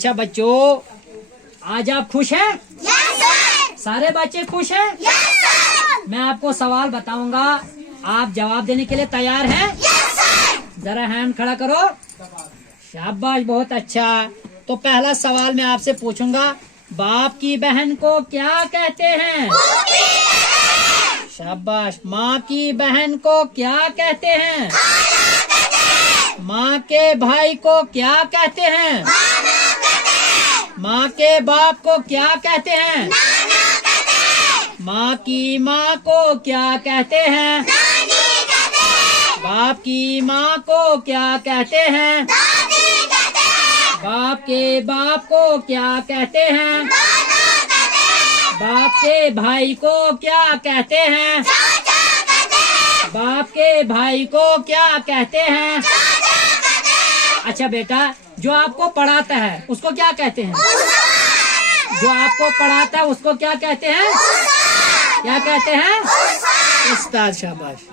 अच्छा बच्चों, आज आप खुश हैं? सारे बच्चे खुश हैं? मैं आपको सवाल बताऊंगा, आप जवाब देने के लिए तैयार हैं? जरा हैंड खड़ा करो। शाबाश, बहुत अच्छा। तो पहला सवाल मैं आपसे पूछूंगा, बाप की बहन को क्या कहते हैं? शाबाश। माँ की बहन को क्या कहते हैं? माँ के भाई को क्या कहते हैं? माँ के बाप को क्या कहते हैं? माँ की माँ को क्या कहते हैं? बाप की माँ को क्या कहते हैं? बाप के बाप को क्या कहते हैं? बाप के भाई को क्या कहते हैं? बाप के भाई को क्या कहते हैं? अच्छा बेटा, जो आपको पढ़ाता है उसको क्या कहते हैं? जो आपको पढ़ाता है उसको क्या कहते हैं? क्या कहते हैं? उस्ताद। शाबाश।